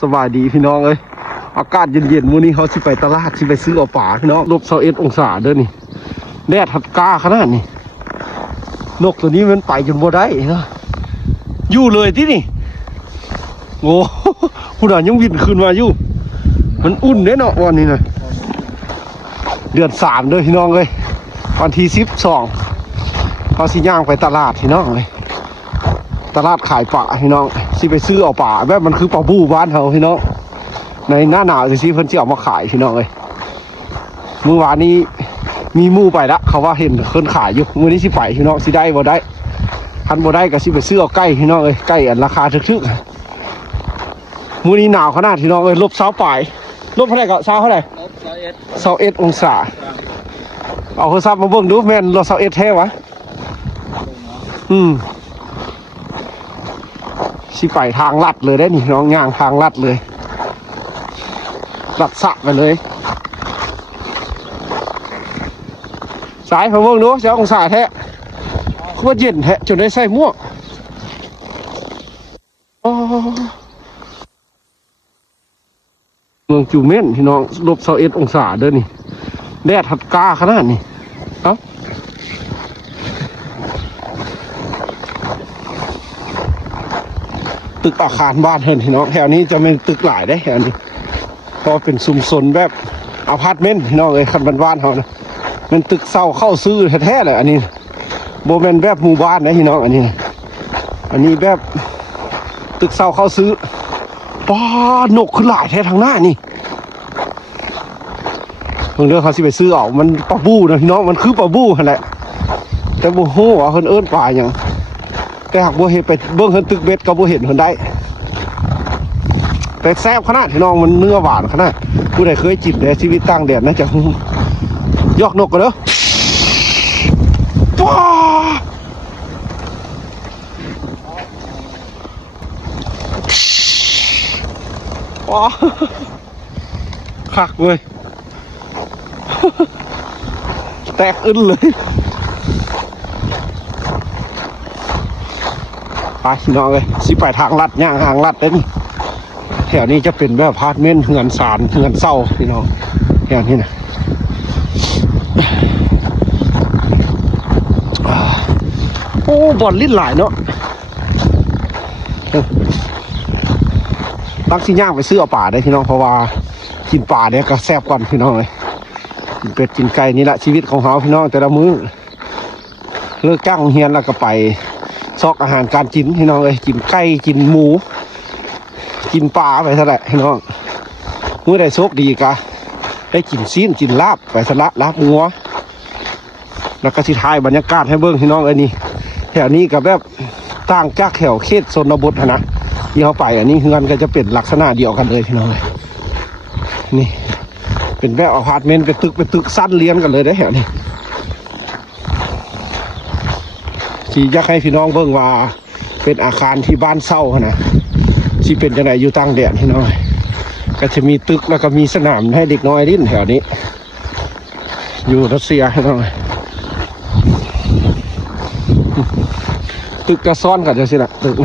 สบายดีพี่น้องเอ้ยอากาศเย็นๆมื้อนี้เขาสิไปตลาดสิไปซื้อเอาป่าพี่น้อง-21 องศาเด้อนี่แดดทัดกล้าขนาดนี้นกตัวนี้มันไปจนบ่ได้นะอยู่เลยที่นี่โอ้ผู้น่ะยังวิ่งขึ้นมาอยู่มันอุ่นเด้เนาะวันนี้นะเดือน3เด้อพี่น้องเอ้ยวันที่12เขาสิย่างไปตลาดพี่น้องเลยตลาดขายป่าพี่น้องสิไปซื้อเอาป่าแบบมันคือป่าบู้บ้านเขาพี่น้องในหน้าหนาวสิเพิ่นสิเอามาขายพี่น้องเลยเมื่อวานนี้มีหมู่ไปละเขาว่าเห็นเพิ่นขายอยู่มื้อนี้สิไปพี่น้องสิได้บ่ได้คันบ่ได้ก็สิไปซื้อเอาใกล้พี่น้องเอ้ยใกล้อันราคาถึกๆมื้อนี้หนาวขนาดพี่น้องเอ้ย-20ปลายลบเท่าไหร่ก็20เท่าไหร่-21 องศาเอาโทรศัพท์มาเบิ่งดูแม่น-21แท้วะสิไปทางลัดเลยได้นี่น้องย่างทางลัดเลยลัดสะไปเลยสายผมเบิ่งดูเจ้าองศาแท้คือว่าเย็นแท้จนได้ใส่หมวกเมืองจูเม่นพี่น้อง-21 องศาเด้อนี่แดดทัดกล้าขนาดนี้เอ้าตึกอาคารบ้านเห็นพี่น้องแถวนี้จะเป็นตึกหลายได้แถวนี้พอเป็นชุมชนแบบอพาร์ตเมนต์พี่น้องเลยคันบ้านเขานะเป็นตึกเศร้าเข้าซื้อแท้ๆเลยอันนี้โบแมนแบบหมู่บ้านนะพี่น้องอันนี้แบบตึกเศร้าเข้าซื้อป้านกขึ้นหลายแท้ทางหน้านี่เพิ่งเรื่องเขาสิไปซื้อออกมันปลาบูนะพี่น้องมันคือปลาบูแหละแต่โบโหว่าเพิ่นเอิ้นปลาอย่างแต่หากบัวเห็นไปเบิ้งเห็นตึกเบ็ดกับบัวเห็นเห็นได้แต่แซ่บขนาดพี่น้องมันเนื้อหวานขนาดผู้ใดเคยจิบในชีวิตตั้งแดดนะจะยอกนกกันเด้อว้าคักเว้ยแตกอึ้นเลยไปพี่น้องเลยสิไปทางลัดย่างทางลัดเด้นแถวนี้จะเป็นแบบอพาร์ตเมนต์เฮือนศาลเฮือนเศร้าพี่น้องแถวนี้นะโอ้บ่อนลิ้นหลายเนาะตั้งสิย่างไปซื้อเอาป่าได้พี่น้องเพราะว่ากินป่าเนี่ยก็แซ่บกว่าพี่น้องเลยกินเป็ดกินไก่นี่แหละชีวิตของเขาพี่น้องแต่ละมื้อเลิกจ้างเฮียนแล้วก็ไปซอกอาหารการกินพี่น้องเลยกินไก่กินหมูกินปลาไปซะแหละพี่น้องเมื่อได้โชคดีกะได้กินซีนกินลาบไปซะละลาบงัวแล้วก็สิถ่ายบรรยากาศให้เบิ่งพี่น้องนี่แถวนี้กับแบบต่างจากแถวเขตชนบทนะที่เขาไปอันนี้เฮือนก็จะเป็นลักษณะเดียวกันเลยพี่น้องเลยนี่เป็นแบบอพาร์ตเมนต์เป็นตึกสั้นเลี้ยงกันเลยได้แถวนี้ที่อยากให้พี่น้องเบิ่งว่าเป็นอาคารที่บ้านเศร้านะที่เป็นจังไดอยู่ตั้งแดดพี่น้องก็จะมีตึกแล้วก็มีสนามให้เด็กน้อยเล่นแถวนี้อยู่รัสเซียพี่น้องตึกกระซ้อนกันจะสิละตึก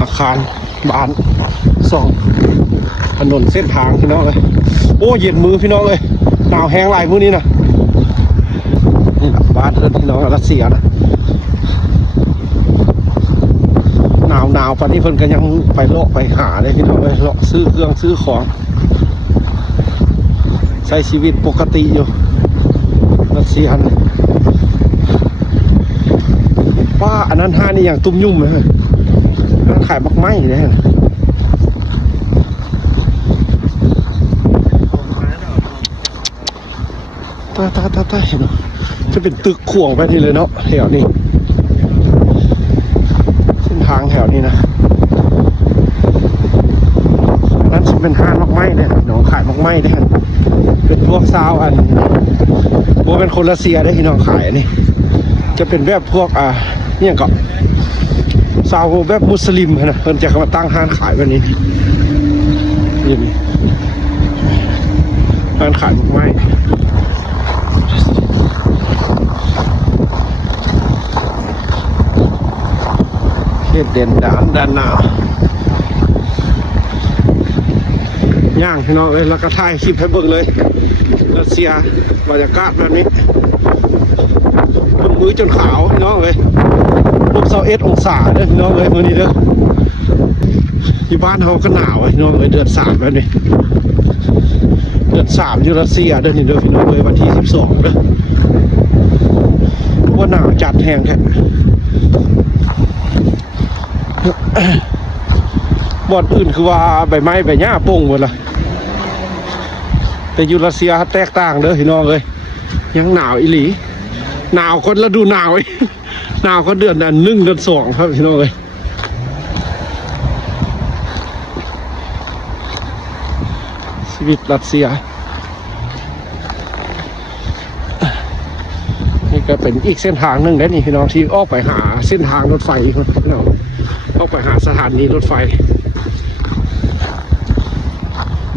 อาคารบ้าน2ถนนเส้นทางพี่น้องเลยโอ้เย็นมือพี่น้องเลยหนาวแห้งหลายมื้อนี้นะบ้านเพื่อนพี่น้องรัสเซียนะหนาวปานนี้เพิ่นก็ยังไปเลาะไปหาเลยพี่น้องเลยเลาะซื้อเครื่องซื้อของใช้ชีวิตปกติอยู่รัสเซียนะว่าอันนั้นห้านี่อย่างตุ้มยุ่มเลยนั่นขายบักไม้เลยตาเห็นไหมจะเป็นตึกข่วงไปนี่เลยเนาะแถวนี้เส้นทางแถวนี้นะนั่นจะเป็นห้างมักไม้เนี่ยน้องขายมักไม้เนี่ยเป็นพวกซาวอันโบเป็นคนรัสเซียได้ที่น้องขายนี่จะเป็นแบบพวกเนี่ยก็ซาวแบบมุสลิมนะเพิ่นจะมาตั้งห้างขายแบบนี้นี่ห้างขายมักไม้ เด็ดเด่นด้านหน้าย่างพี่น้องเลยแล้วก็ถ่ายคลิปให้เบิ่งเลยรัสเซียบรรยากาศแบบนี้มือจนขาวพี่น้องเลย-21 องศาเด้อพี่น้องเลยมื้อนี้เด้อที่บ้านเขาก็หนาวพี่น้องเลยเดือน3แล้วนี่เดือน3อยู่รัสเซียเด้อนี่เด้อพี่น้องเลยวันที่12เด้อว่าหนาวจัดแห้งแท้บ่อนอื่นคือว่าใบไม้ใบหญ้าโป่งหมดละแต่อยู่รัสเซียแตกต่างเด้อพี่น้องเลยยังหนาวอีหลีหนาวคนฤดูหนาวหนาวคนเดือน1 เดือน2ครับพี่น้องเลยชีวิตรัสเซียนี่ก็เป็นอีกเส้นทางหนึ่งได้นี่พี่น้องที่ออกไปหาเส้นทางรถไฟครับพี่น้องออกไปหาสถานีรถไฟ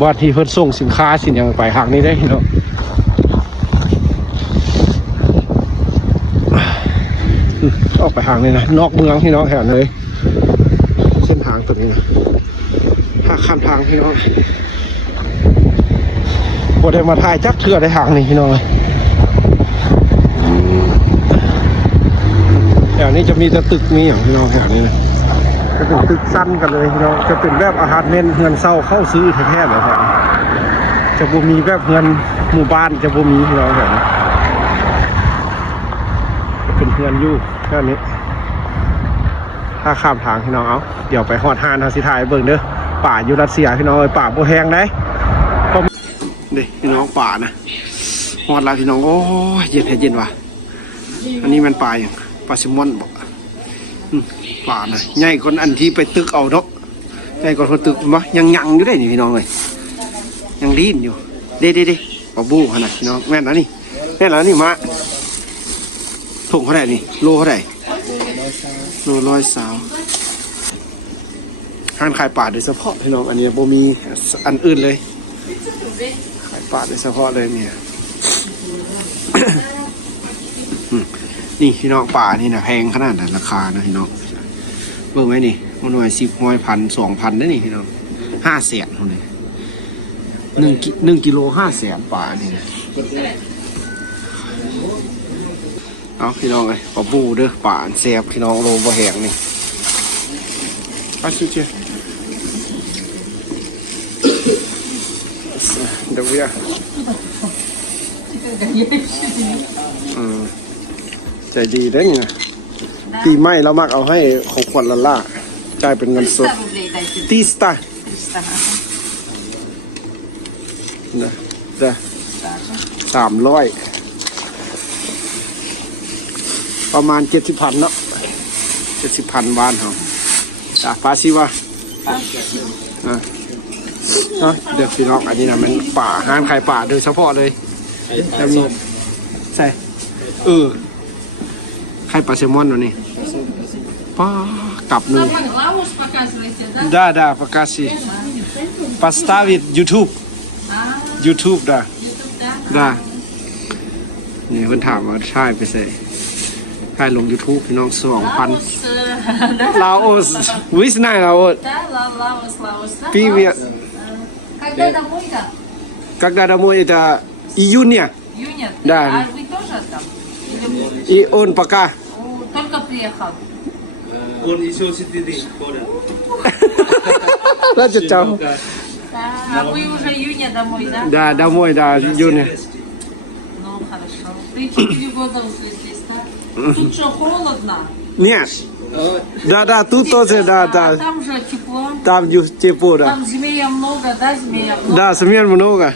บ้านที่เพิ่นส่งสินค้าสินอย่างไปทางนี้ได้พี่น้องออกไปทางนี้นะนอกเมืองพี่น้องแถวเลยเส้นทางตรงนี้นะถ้าข้ามทางพี่น้องพอได้มาถ่ายจักเทื่อได้ทางนี้พี่น้องแถวนี้จะมีแต่ตึกมีอย่างพี่น้องแถวนี้นะจะเป็นตึกสั้นกันเลยพี่น้องจะเป็นแบบอาหารเน้นเฮือนเศร้าเข้าซื้อแท้ๆเลยครับจะบ่มีแบบเฮือนหมู่บ้านจะบ่มีพี่น้องแบบนี้จะเป็นเฮือนอยู่แค่นี้ถ้าข้ามทางพี่น้องเอาเดี๋ยวไปฮอดฮานเฮาสิถ่ายเบิ่งเด้อป่าอยู่รัสเซียพี่น้องป่าบ่แห้งได้นี่พี่น้องป่านะฮอดแล้วพี่น้องโอ้ยเย็นว่ะอันนี้มันป่าอย่างปลาซิมอนบอกป่านะใหญ่คนอันที่ไปตึกเอาเนาะใหญ่คนตึกมั้ยยังอยู่ได้นี่พี่น้องเลยยังดิ้นอยู่เด้ปลาบูขนาดพี่น้องแม่นแล้วนี่มาถุงเท่าไหร่นี่โลเท่าไหร่โล120ห้างขายป่าโดยเฉพาะพี่น้องอันนี้โบมีอันอื่นเลยขายป่าโดยเฉพาะเลยเนี่ย นี่พี่น้องป่านี่นะแพงขนาดนั้นราคานะพี่น้องเบิ่งไว้นี่มันหน่วย10 100 1,000 2,000ได้นี่พี่น้อง500,000เท่านี้1 กิโล500,000ป่านี่นะเอาพี่น้องเลยปลาบูเด้อป่าแซ่บพี่น้องโลบ่แห้งนี่ชิเดี๋ยวใจดีได้ไงปีใหม่เรามักเอาให้ของขวัญล่าจ่ายเป็นเงินสด300ประมาณ70,000เนาะ70,000 บ้านเขาปลาซิวะเดี๋ยวพี่น้องอันนี้นะมันป่าห้างขายป่าโดยเฉพาะเลยจำนวนใช่ไข่ปลาแซลมอนตัวนี้ป้ากลับหนึ่งได้ประกาศสิпоставить YouTube ได้นี่เพิ่นถามว่าใช่ไปใส่ใช่ลง YouTube พี่น้อง 2,000 Laos Весной Laos Привет Когда домой это июня Да И он пока Только приехал. Он еще сидит ходит. น่าจะจ А вы уже июня домой, да? ำได้домой да июня Ну, хорошо. Ты 4 года уже здесь, да? Тут что, холодно? Нет да тут тоже да А там же тепло. там тепло да Там змея много, да, змея много? да смерть много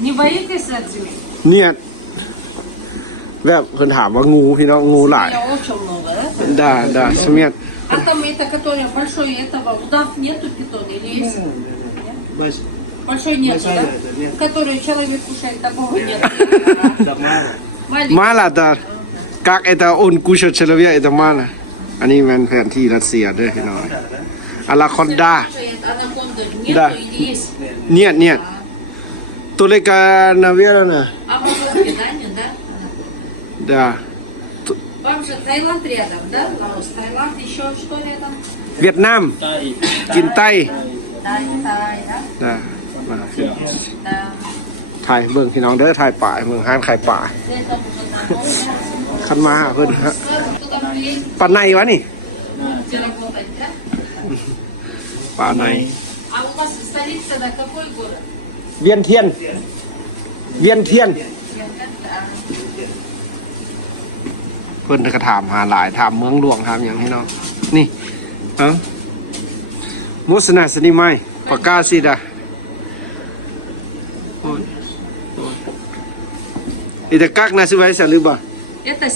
Не боитесь от змей? Нет แบบคนถามว่างูพี่น้องงูหลาย Змея очень много, да? да смерть А там это, которое большое, этого, удав нету питона или есть? Большой нету, да? Который человек кушает, такого нет. Маленький. Мало да как это он кушает человек это мало อันนี้มันแผนที่รัสเซียเด้อพี่น้องอลาคอนดา Анаконда Да. нету или есть? нет только наверное А по-русски, да, нет, да? да Вам же Таиланд рядом, да? Лаос, Таиланд, еще что рядом? เวียดนาม กินไต้ Тай, да? นะมา Да. ถ่ายเบิ่งพี่น้องเด้อถ่ายป่าเมืองห้านขายป่า Это уже คันมาหาเพิ่นฮะ туда приедете, ป่าในวะนี่ работать, да? ป่าใน А у вас столица, да, какой город? เวียนเทียน เวียนเทียน เพิ่นก็ถามหาหลายถามเมืองหลวงถามอย่างนี้เนาะนี่เอ้ามุสนาสนิไมปากกาสิดาโอ้ยโอ้ยอีตะกักนาสิไว้ซะหรือบ่ Это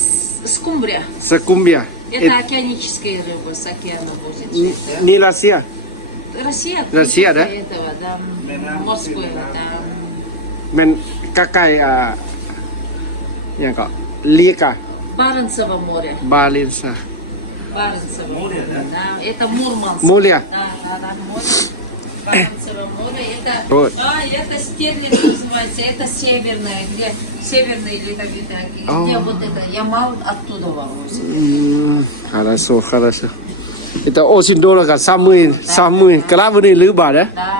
скумбрия. สกุมเบีย Это океаническая рыба, с океана возит. นี่รัสเซีย Россия. Россия, да? Этого, да. Москвы, да. แมันใกล้ๆอย่างก็ลีกา Баренцево море. บาลินซา Баренцево море, да. Это Мурманск. มูเลีย Да, да, море. Баренцево море. Это, Вот. это стерлинг называется. Это северное, где северный ледовитый океан. Где вот это Ямал оттуда возит. хорошо это очень дорого 30,000กะลาบ่ได้หรือบาทนะ Да.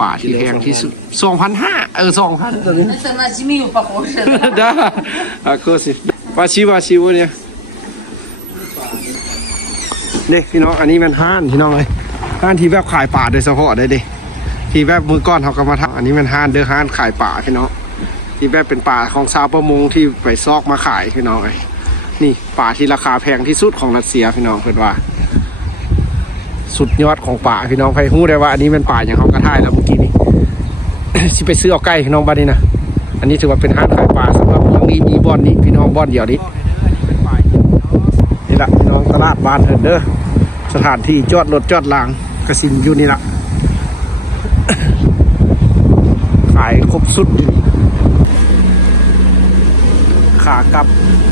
ป่าที่แพงที่สุด 2,500 2,000ตัวนี้ Это на змею похоже. Да? да а коsi ปาชิวเนี่ยนี่พี่น้องอันนี้มันห้านพี่น้องเลยห้านที่แบบขายป่าโดยเฉพาะเลยดิที่แบบมือก้อนเขาก็มาทำอันนี้มันห้านเด้อห้านขายป่าพี่น้องที่แบบเป็นป่าของชาวประมงที่ไปซอกมาขายพี่น้องเลยนี่ป่าที่ราคาแพงที่สุดของรัสเซียพี่น้องเพิ่นว่า สุดยอดของป่าพี่น้องใครรู้ได้ว่าอันนี้เป็นป่าอย่างเขากระท่ายแล้วเมื่อกี้นี้ สิไปซื้อเอาใกล้พี่น้องบ้านนี้นะอันนี้ถือว่าเป็นห้างขายป่าสำหรับเมืองนี้มีบ่อนนี้พี่น้องบ่อนเดียวนี้นี่แหละพี่น้องตลาดบ้านเถิดเด้อสถานที่จอดรถจอดรางกระสินอยู่นี่ละ ขายครบสุดอยู่นี่ขากลับ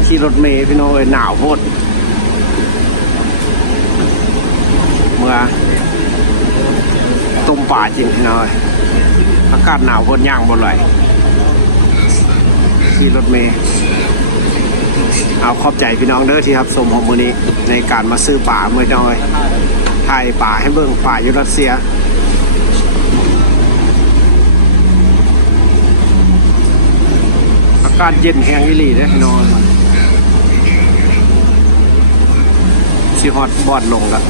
ขี่รถเมล์พี่น้องเลยหนาวโพดเมื่อต้มป่าจริงพี่น้อยอากาศหนาวบนย่างบนไหลขี่รถเมล์เอาขอบใจพี่น้องเด้อที่ครับสมของมือนี้ในการมาซื้อป่าเมื่อน้อยถ่ายป่าให้เบิ่งป่าอยู่รัสเซียอากาศเย็นแห้งอีหลีเด้อพี่น้องสิฮอตบอดลงละ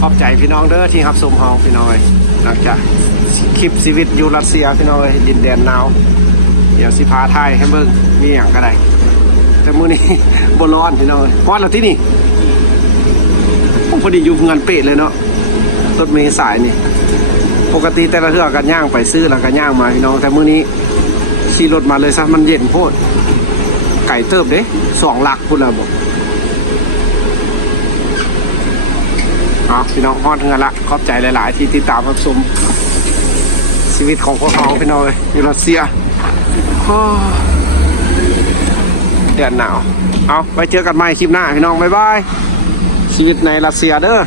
ขอบใจพี่น้องเด้อที่รับชมเฮาพี่น้อยหลังจากคลิปชีวิตอยู่รัสเซียพี่น้อยดินแดนหนาวเดี๋ยวสิพาไทยให้เบิ่งมีอย่างก็ได้แต่มื้อนี้ บ่ร้อนพี่น้อยร้อนแล้วที่นี่พอดีอยู่งานเป๊ะเลยเนาะรถเมล์สายนี่ปกติแต่ละเทื่อกันย่างไปซื้อแล้วก็ย่างมาพี่น้องแต่มื้อนี้ขี่รถมาเลยซะมันเย็นโพดไก่เติบเด้2 หลักพุ่นละบ่พี่น้องฮอดเงินละขอบใจหลายๆที่ติดตามรับชมชีวิตของพวกเราพี่น้องอยู่รัสเซียแดดหนาวเอาไว้เจอกันใหม่คลิปหน้าพี่น้องบ๊ายบายชีวิตในรัสเซียเด้อ